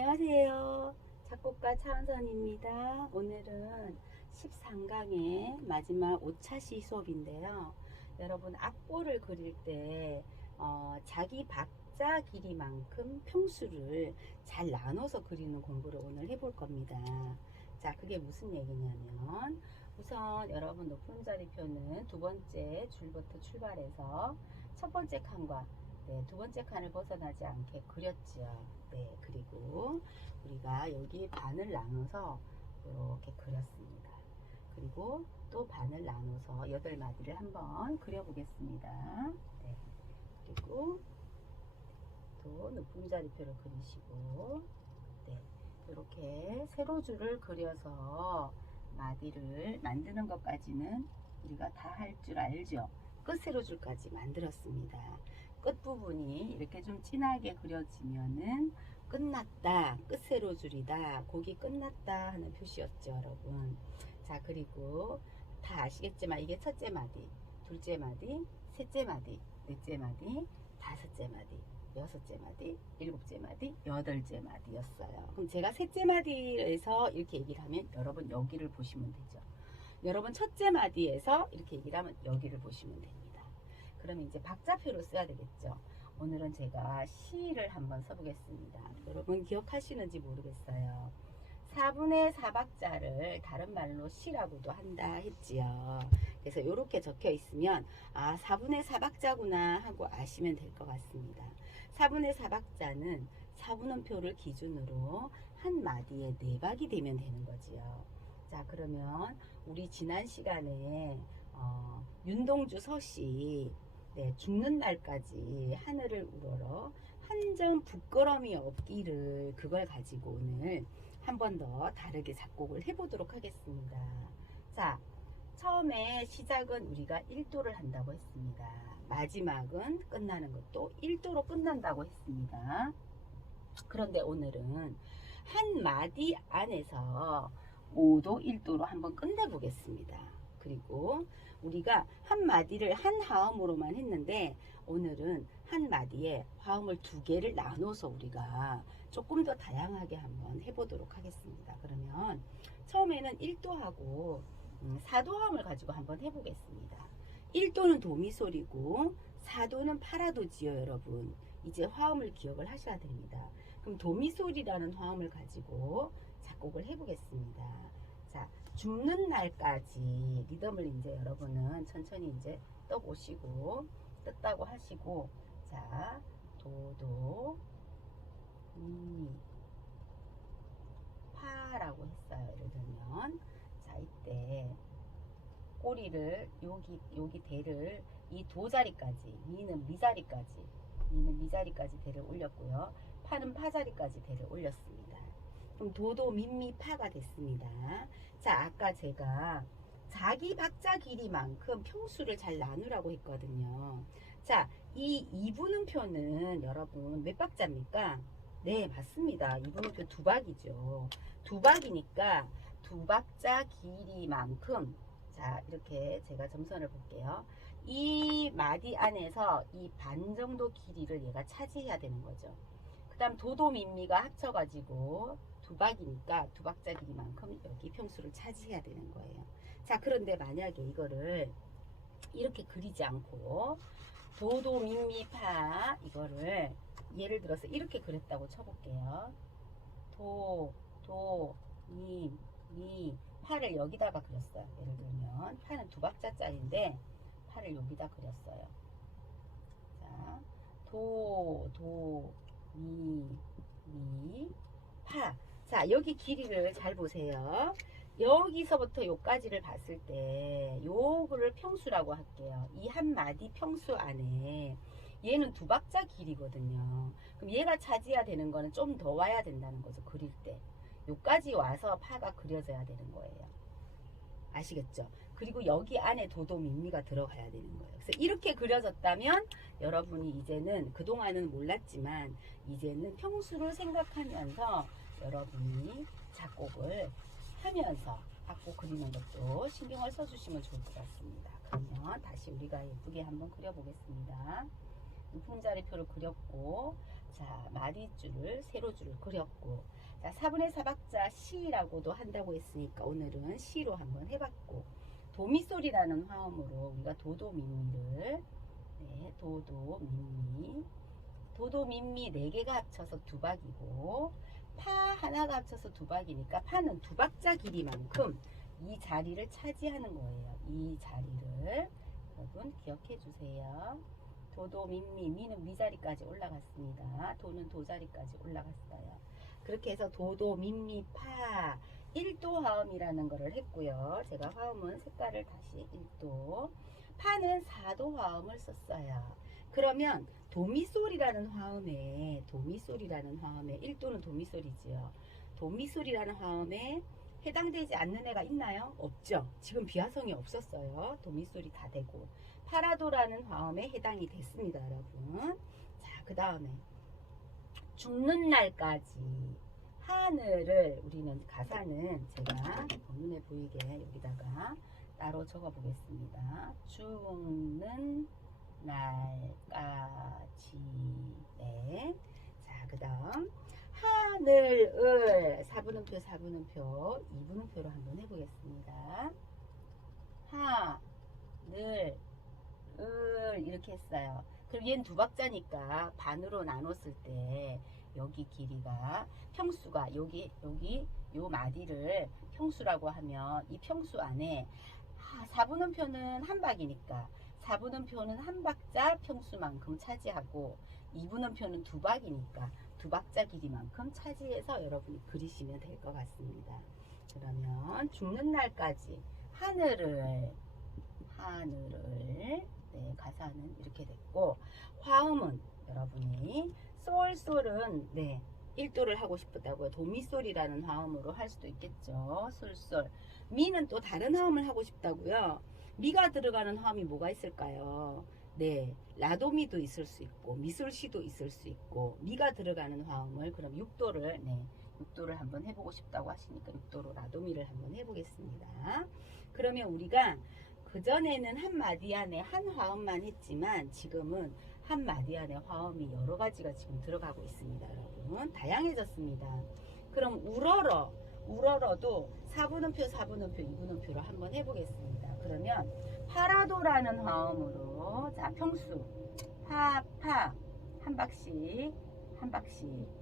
안녕하세요. 작곡가 차은선입니다. 오늘은 13강의 마지막 5차시 수업인데요. 여러분 악보를 그릴 때 자기 박자 길이만큼 평수를 잘 나눠서 그리는 공부를 오늘 해볼 겁니다. 자, 그게 무슨 얘기냐면 우선 여러분 높은 자리표는 두 번째 줄부터 출발해서 첫 번째 칸과 두 번째 칸을 벗어나지 않게 그렸죠. 그리고 우리가 여기 반을 나눠서 이렇게 그렸습니다. 그리고 또 반을 나눠서 8마디를 한번 그려보겠습니다. 그리고 또 높은 자리표를 그리시고 이렇게 세로줄을 그려서 마디를 만드는 것까지는 우리가 다 할 줄 알죠. 끝세로줄까지 만들었습니다. 끝부분이 이렇게 좀 진하게 그려지면은 끝났다, 끝세로줄이다, 곡이 끝났다 하는 표시였죠, 여러분. 자, 그리고 다 아시겠지만 이게 첫째 마디, 둘째 마디, 셋째 마디, 넷째 마디, 다섯째 마디, 여섯째 마디, 일곱째 마디, 여덟째 마디였어요. 그럼 제가 셋째 마디에서 이렇게 얘기를 하면 여러분 여기를 보시면 되죠. 여러분 첫째 마디에서 이렇게 얘기를 하면 여기를 보시면 됩니다. 그러면 이제 박자표로 써야 되겠죠. 오늘은 제가 시를 한번 써보겠습니다. 여러분 기억하시는지 모르겠어요. 4분의 4박자를 다른 말로 시라고도 한다 했지요. 그래서 이렇게 적혀 있으면 4분의 4박자구나 하고 아시면 될 것 같습니다. 4분의 4박자는 4분음표를 기준으로 한 마디에 4박이 되면 되는 거지요. 자, 그러면 우리 지난 시간에 윤동주 서시 죽는 날까지 하늘을 우러러 한 점 부끄러움이 없기를, 그걸 가지고 오늘 한 번 더 다르게 작곡을 해보도록 하겠습니다. 자, 처음에 시작은 우리가 1도를 한다고 했습니다. 마지막은 끝나는 것도 1도로 끝난다고 했습니다. 그런데 오늘은 한 마디 안에서 5도 1도로 한번 끝내보겠습니다. 그리고 우리가 한 마디를 한 화음으로만 했는데 오늘은 한 마디에 화음을 2개를 나눠서 우리가 조금 더 다양하게 한번 해보도록 하겠습니다. 그러면 처음에는 1도하고 4도 화음을 가지고 한번 해보겠습니다. 1도는 도미솔이고 4도는 파라도지요, 여러분. 이제 화음을 기억을 하셔야 됩니다. 그럼 도미솔이라는 화음을 가지고 작곡을 해보겠습니다. 자, 죽는 날까지 리듬을 이제 여러분은 천천히 이제 떠보시고 떴다고 하시고, 자, 도도 미 파라고 했어요. 예를 들면 자, 이때 꼬리를 여기 대를 이 도 자리까지, 미는 미 자리까지 대를 올렸고요. 파는 파 자리까지 대를 올렸습니다. 그럼 도도 민미 파가 됐습니다. 자, 아까 제가 자기 박자 길이만큼 평수를 잘 나누라고 했거든요. 자, 이 2분음표는 여러분 몇 박자입니까? 네, 맞습니다. 2분음표 2박이죠. 2박이니까 2박자 길이만큼, 자, 이렇게 제가 점선을 볼게요. 이 마디 안에서 이 반 정도 길이를 얘가 차지해야 되는 거죠. 그 다음 도도 민미가 합쳐가지고 2박이니까 2박자 길이만큼 여기 평수를 차지해야 되는 거예요. 자, 그런데 만약에 이거를 이렇게 그리지 않고 도도 민미파 이거를 예를 들어서 이렇게 그렸다고 쳐볼게요. 도 미 파를 여기다가 그렸어요. 예를 들면 파는 2박자짜리인데 파를 여기다 그렸어요. 자, 미 파. 자, 여기 길이를 잘 보세요. 여기서부터 요까지를 봤을 때 요거를 평수라고 할게요. 이 한 마디 평수 안에 얘는 2박자 길이거든요. 그럼 얘가 차지해야 되는 거는 좀 더 와야 된다는 거죠. 그릴 때 요까지 와서 파가 그려져야 되는 거예요. 아시겠죠? 그리고 여기 안에 도도 민미가 들어가야 되는 거예요. 그래서 이렇게 그려졌다면 여러분이 이제는, 그동안은 몰랐지만 이제는 평수를 생각하면서 여러분이 작곡을 하면서 악보 그리는 것도 신경을 써주시면 좋을 것 같습니다. 그러면 다시 우리가 예쁘게 한번 그려보겠습니다. 높은 자리표를 그렸고 자, 마디줄을 세로줄을 그렸고, 자, 4분의 4박자 C라고도 한다고 했으니까 오늘은 C로 한번 해봤고, 도미솔이라는 화음으로 우리가 도도미미를, 네, 도도미미, 도도미미 4개가 합쳐서 2박이고, 파 하나가 합쳐서 2박이니까 파는 2박자 길이만큼 이 자리를 차지하는 거예요. 이 자리를 여러분 기억해 주세요. 도도 민미, 미는 미자리까지 올라갔습니다. 도는 도자리까지 올라갔어요. 그렇게 해서 도도 민미 파 1도 화음이라는 거를 했고요. 제가 화음은 색깔을 다시 1도, 파는 4도 화음을 썼어요. 그러면 도미솔이라는 화음에 1도는 도미솔이지요. 도미솔이라는 화음에 해당되지 않는 애가 있나요? 없죠. 지금 비화성이 없었어요. 도미솔이 다 되고, 파라도라는 화음에 해당이 됐습니다, 여러분. 자, 그 다음에 죽는 날까지 하늘을, 우리는 가사는 제가 눈에 보이게 여기다가 따로 적어 보겠습니다. 죽는 날까지. 네. 자, 그 다음 하늘을 4분음표 2분음표로 한번 해보겠습니다. 하늘 이렇게 했어요. 그럼 얘는 2박자니까 반으로 나눴을 때 여기 길이가 평수가 여기 요 마디를 평수라고 하면 이 평수 안에 4분음표는 한 박이니까 4분음표는 한 박자 평수만큼 차지하고 2분음표는 2박이니까 2박자 길이만큼 차지해서 여러분이 그리시면 될 것 같습니다. 그러면 죽는 날까지 하늘을 네, 가사는 이렇게 됐고, 화음은 여러분이 솔솔은 네 1도를 하고 싶었다고요. 도미솔이라는 화음으로 할 수도 있겠죠. 솔솔. 미는 또 다른 화음을 하고 싶다고요. 미가 들어가는 화음이 뭐가 있을까요? 네, 라도미도 있을 수 있고 미솔시도 있을 수 있고, 미가 들어가는 화음을 그럼 6도를, 네, 6도를 한번 해보고 싶다고 하시니까 6도로 라도미를 한번 해보겠습니다. 그러면 우리가 그전에는 한 마디 안에 한 화음만 했지만 지금은 한 마디 안에 화음이 여러 가지가 지금 들어가고 있습니다. 여러분, 다양해졌습니다. 그럼 우러러도 4분음표 2분음표로 한번 해보겠습니다. 그러면 파라도라는 화음으로, 자, 평수 파 한 박씩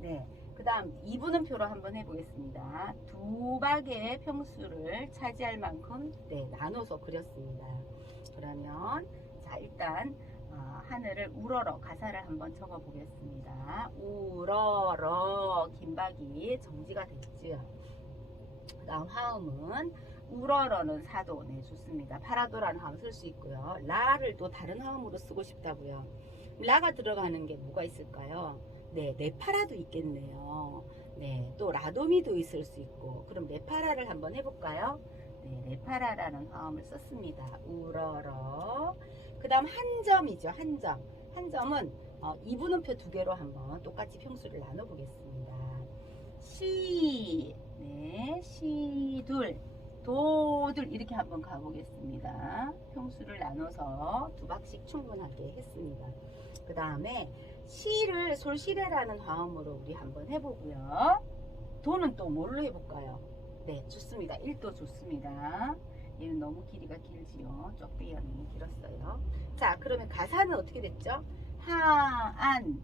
네, 그 다음 2분음표로 한번 해보겠습니다. 2박의 평수를 차지할 만큼 네, 나눠서 그렸습니다. 그러면 자, 일단 하늘을 우러러 가사를 한번 적어 보겠습니다. 우러러 긴박이 정지가 됐죠. 그 다음 화음은 우러러는 4도. 네, 좋습니다. 파라도라는 화음 쓸 수 있고요. 라를 또 다른 화음으로 쓰고 싶다고요. 라가 들어가는 게 뭐가 있을까요? 네, 네파라도 있겠네요. 네, 또 라도미도 있을 수 있고. 그럼 네파라를 한번 해볼까요? 네, 네파라라는 화음을 썼습니다. 우러러. 그 다음 한 점이죠. 한 점은 2분음표 2개로 한번 똑같이 평수를 나눠보겠습니다. 네, 시둘, 도둘 이렇게 한번 가보겠습니다. 평수를 나눠서 2박씩 충분하게 했습니다. 그 다음에 시를 솔시레라는 화음으로 우리 한번 해보고요. 도는 또 뭘로 해볼까요? 네, 좋습니다. 1도 좋습니다. 얘는 너무 길이가 길지요. 쪽배연이 길었어요. 자, 그러면 가사는 어떻게 됐죠? 하안,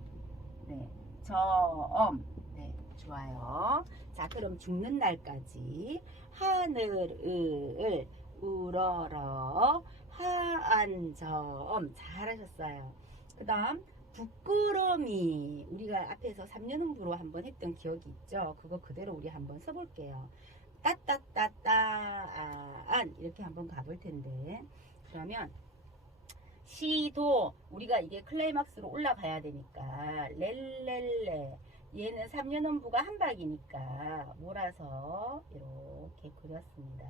네, 저엄. 네, 좋아요. 자, 그럼 죽는 날까지 하늘을 우러러 하안저엄. 잘하셨어요. 그 다음 부끄러미, 우리가 앞에서 3년음부로 한번 했던 기억이 있죠. 그거 그대로 우리 한번 써볼게요. 따따따따안 이렇게 한번 가볼 텐데, 그러면 시도 우리가 이게 클라이막스로 올라가야 되니까 렐렐레, 얘는 3년음부가 한 박이니까 몰아서 이렇게 그렸습니다.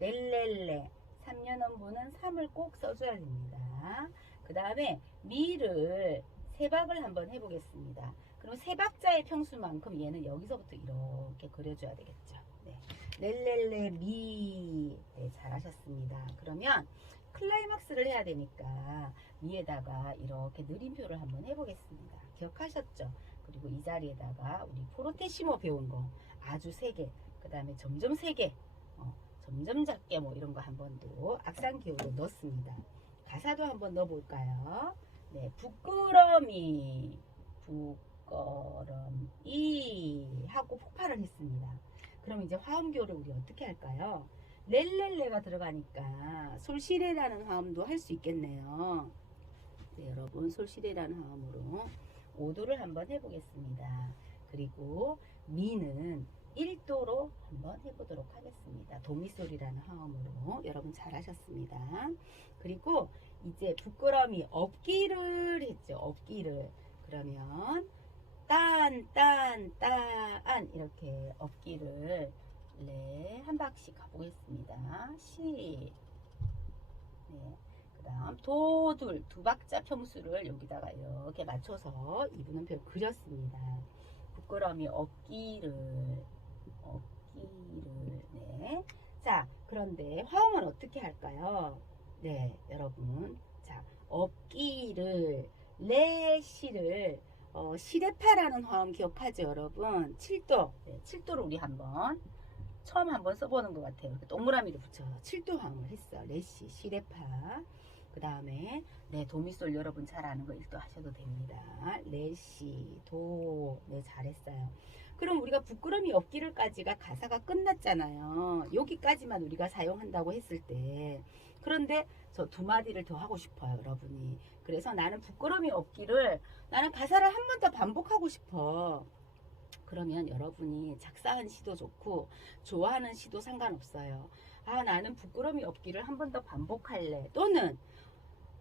렐렐레 3년음부는 3을 꼭 써줘야 됩니다. 그 다음에 미를 3박을 한번 해보겠습니다. 그럼 3박자의 평수만큼 얘는 여기서부터 이렇게 그려줘야 되겠죠. 네. 렐렐레 미. 네, 잘하셨습니다. 그러면 클라이막스를 해야 되니까 위에다가 이렇게 느림표를 한번 해보겠습니다. 기억하셨죠? 그리고 이 자리에다가 우리 포르테시모 배운 거 아주 세게, 그 다음에 점점 세게, 점점 작게 뭐 이런 거 한 번 더 악상 기호로 넣습니다. 가사도 한번 넣어볼까요? 네, 부끄러미 하고 폭발을 했습니다. 그럼 이제 화음교를 우리 어떻게 할까요? 렐렐레가 들어가니까 솔시레라는 화음도 할 수 있겠네요. 네, 여러분 솔시레라는 화음으로 5도를 한번 해보겠습니다. 그리고 미는 1도로 한번 해보도록 하겠습니다. 도미솔이라는 화음으로 여러분 잘하셨습니다. 그리고 이제 부끄러움이 없기를 했죠. 없기를. 그러면 딴 이렇게 없기를 네, 한 박씩 가보겠습니다. 시. 네. 그 다음 도둘 두 박자 평수를 여기다가 이렇게 맞춰서 이분음표 그렸습니다. 부끄러움이 없기를. 네. 자, 그런데 화음은 어떻게 할까요? 네, 여러분. 자, 없기를 레시를 시레파라는 화음 기억하죠, 여러분? 7도. 네, 7도를 우리 처음 한번 써보는 것 같아요. 동그라미를 붙여서 7도 화음을 했어. 레시, 시레파. 그 다음에 네, 도미솔 여러분 잘 아는 거 1도 하셔도 됩니다. 레시, 도. 네, 잘했어요. 그럼 우리가 부끄러움이 없기를까지가 가사가 끝났잖아요. 여기까지만 우리가 사용한다고 했을 때, 그런데 저 두 마디를 더 하고 싶어요, 여러분이. 그래서 나는 부끄러움이 없기를, 나는 가사를 한 번 더 반복하고 싶어. 그러면 여러분이 작사한 시도 좋고 좋아하는 시도 상관없어요. 아, 나는 부끄러움이 없기를 한 번 더 반복할래. 또는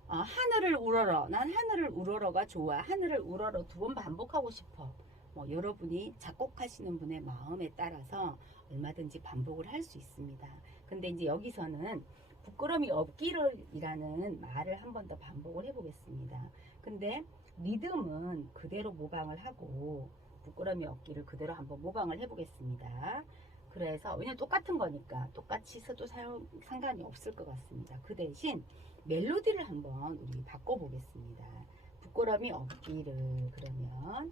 하늘을 우러러. 난 하늘을 우러러가 좋아. 하늘을 우러러 2번 반복하고 싶어. 뭐 여러분이 작곡하시는 분의 마음에 따라서 얼마든지 반복을 할 수 있습니다. 근데 이제 여기서는 부끄러움이 없기를 이라는 말을 한 번 더 반복을 해보겠습니다. 근데 리듬은 그대로 모방을 하고 부끄러움이 없기를 그대로 한번 모방을 해보겠습니다. 그래서 왜냐면 똑같은 거니까 똑같이 써도 상관이 없을 것 같습니다. 그 대신 멜로디를 한번 우리 바꿔보겠습니다. 부끄러움이 없기를. 그러면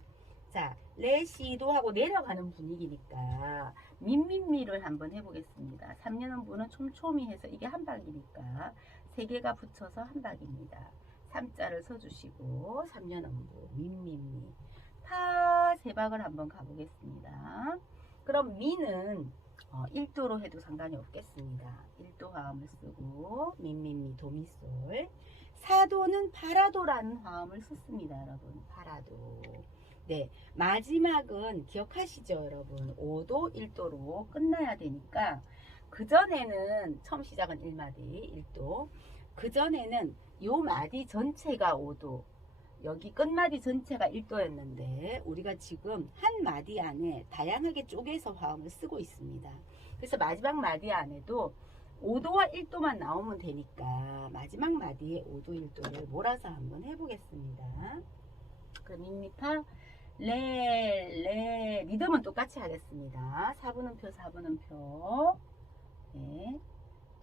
자, 레시도 하고 내려가는 분위기니까 민민미를 한번 해보겠습니다. 3년음부는 촘촘히 해서 이게 한 박이니까 3개가 붙여서 한 박입니다. 3자를 써주시고 3년음부 민민미 파 3박을 한번 가보겠습니다. 그럼 미는 1도로 해도 상관이 없겠습니다. 1도 화음을 쓰고 민민미 도미솔. 4도는 파라도라는 화음을 썼습니다. 여러분 파라도. 네, 마지막은 기억하시죠, 여러분? 5도, 1도로 끝나야 되니까 그전에는 처음 시작은 1마디, 1도. 그전에는 요 마디 전체가 5도, 여기 끝마디 전체가 1도였는데 우리가 지금 한 마디 안에 다양하게 쪼개서 화음을 쓰고 있습니다. 그래서 마지막 마디 안에도 5도와 1도만 나오면 되니까 마지막 마디에 5도, 1도를 몰아서 한번 해보겠습니다. 그럼 민미파 레 리듬은 똑같이 하겠습니다. 4분음표 4분음표. 네,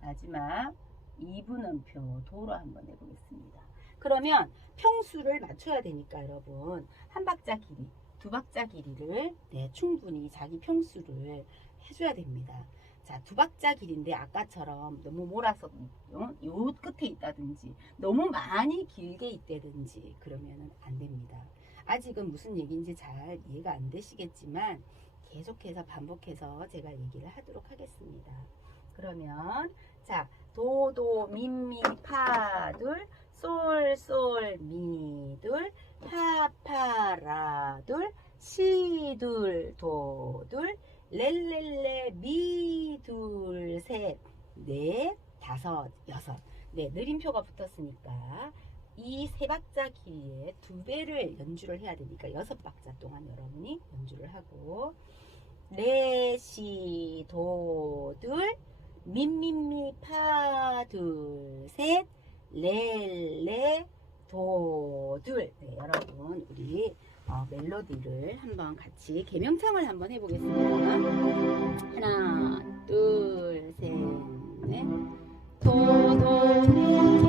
마지막 2분음표 도로 한번 해보겠습니다. 그러면 평수를 맞춰야 되니까 여러분 한 박자 길이, 2박자 길이를 네, 충분히 자기 평수를 해줘야 됩니다. 자, 2박자 길인데 아까처럼 너무 몰아서 요 끝에 있다든지 너무 많이 길게 있다든지 그러면은 안 됩니다. 아직은 무슨 얘기인지 잘 이해가 안 되시겠지만 계속해서 반복해서 제가 얘기를 하도록 하겠습니다. 그러면 자, 도도 민미 파둘 솔솔 미둘 파파라둘 시둘 도둘 렐렐레 미둘 셋 넷 다섯 여섯. 네, 느림표가 붙었으니까 이 3박자 길이에 2배를 연주를 해야 되니까 6박자 동안 여러분이 연주를 하고 레시 도둘 민민미 파 둘 셋 렐레 도둘. 네, 여러분 우리 멜로디를 한번 같이 개명창을 한번 해보겠습니다. 하나 둘 셋 넷 도도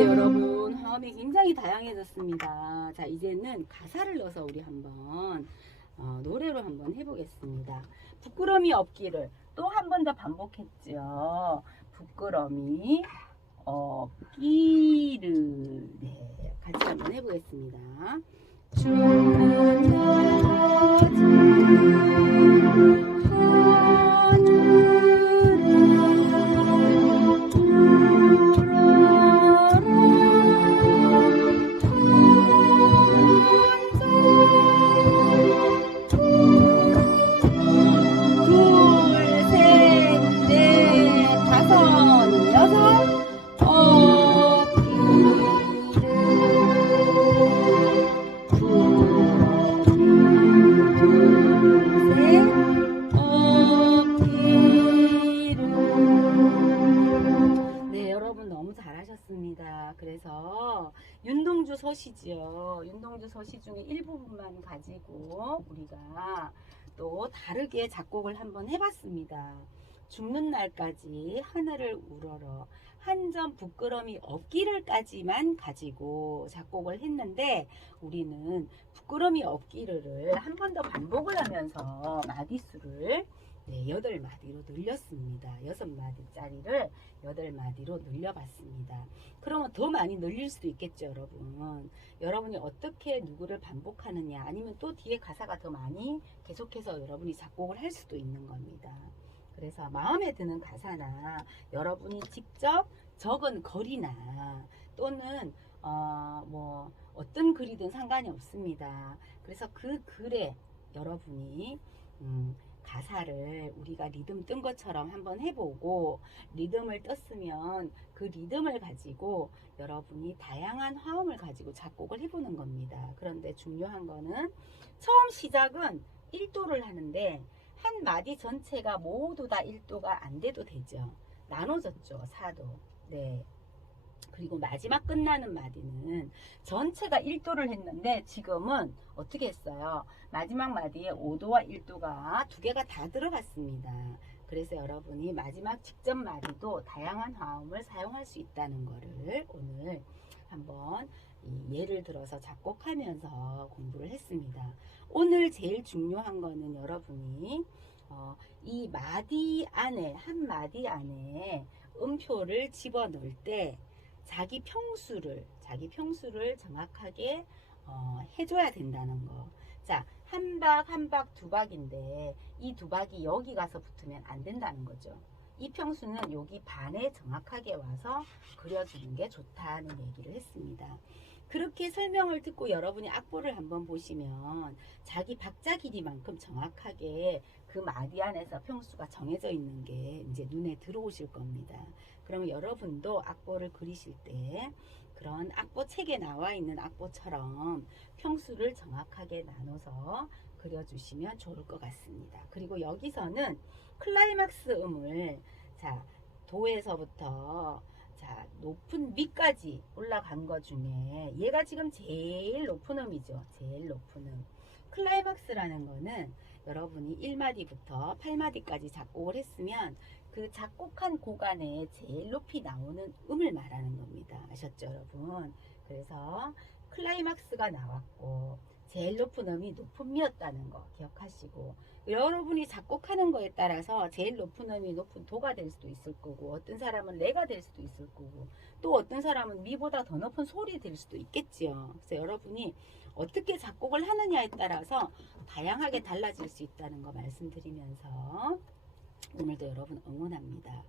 네, 여러분, 화음이 굉장히 다양해졌습니다. 자, 이제는 가사를 넣어서 우리 한번 노래로 한번 해보겠습니다. 부끄러움이 없기를 또 한 번 더 반복했죠. 부끄러움이 없기를. 네, 같이 한번 해보겠습니다. 주는 그래서 윤동주 서시지요. 윤동주 서시 중에 일부분만 가지고 우리가 또 다르게 작곡을 한번 해봤습니다. 죽는 날까지 하늘을 우러러 한 점 부끄러움이 없기를까지만 가지고 작곡을 했는데 우리는 부끄러움이 없기를 한 번 더 반복을 하면서 마디수를 8마디로 늘렸습니다. 6마디짜리를 8마디로 늘려봤습니다. 그러면 더 많이 늘릴 수도 있겠죠, 여러분. 여러분이 어떻게 누구를 반복하느냐, 아니면 또 뒤에 가사가 더 많이 계속해서 여러분이 작곡을 할 수도 있는 겁니다. 그래서 마음에 드는 가사나 여러분이 직접 적은 글이나 또는 뭐 어떤 글이든 상관이 없습니다. 그래서 그 글에 여러분이 가사를 우리가 리듬 뜬 것처럼 한번 해보고, 리듬을 떴으면 그 리듬을 가지고 여러분이 다양한 화음을 가지고 작곡을 해보는 겁니다. 그런데 중요한 거는 처음 시작은 1도를 하는데 한 마디 전체가 모두 다 1도가 안 돼도 되죠. 나눠졌죠, 4도. 네. 그리고 마지막 끝나는 마디는 전체가 1도를 했는데 지금은 어떻게 했어요? 마지막 마디에 5도와 1도가 두 개가 다 들어갔습니다. 그래서 여러분이 마지막 직접 마디도 다양한 화음을 사용할 수 있다는 거를 오늘 한번 예를 들어서 작곡하면서 공부를 했습니다. 오늘 제일 중요한 거는 여러분이 이 마디 안에, 한 마디 안에 음표를 집어넣을 때 자기 평수를 정확하게 해줘야 된다는 거. 자, 한 박, 한 박, 두 박인데 이 두 박이 여기 가서 붙으면 안 된다는 거죠. 이 평수는 여기 반에 정확하게 와서 그려주는 게 좋다는 얘기를 했습니다. 그렇게 설명을 듣고 여러분이 악보를 한번 보시면 자기 박자 길이만큼 정확하게 그 마디 안에서 평수가 정해져 있는 게 이제 눈에 들어오실 겁니다. 그러면 여러분도 악보를 그리실 때 그런 악보 책에 나와 있는 악보처럼 평수를 정확하게 나눠서 그려주시면 좋을 것 같습니다. 그리고 여기서는 클라이막스 음을 도에서부터 높은 미까지 올라간 것 중에 얘가 지금 제일 높은 음이죠. 제일 높은 음. 클라이막스라는 거는 여러분이 1마디부터 8마디까지 작곡을 했으면 그 작곡한 구간에 제일 높이 나오는 음을 말하는 겁니다. 아셨죠, 여러분? 그래서 클라이막스가 나왔고 제일 높은 음이 높은 미였다는 거 기억하시고, 여러분이 작곡하는 거에 따라서 제일 높은 음이 높은 도가 될 수도 있을 거고, 어떤 사람은 레가 될 수도 있을 거고, 또 어떤 사람은 미보다 더 높은 솔이 될 수도 있겠지요. 그래서 여러분이 어떻게 작곡을 하느냐에 따라서 다양하게 달라질 수 있다는 거 말씀드리면서 오늘도 여러분 응원합니다.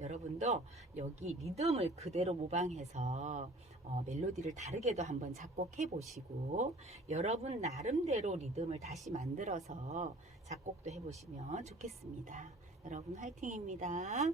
여러분도 여기 리듬을 그대로 모방해서 멜로디를 다르게도 한번 작곡해 보시고 여러분 나름대로 리듬을 다시 만들어서 작곡도 해 보시면 좋겠습니다. 여러분 화이팅입니다.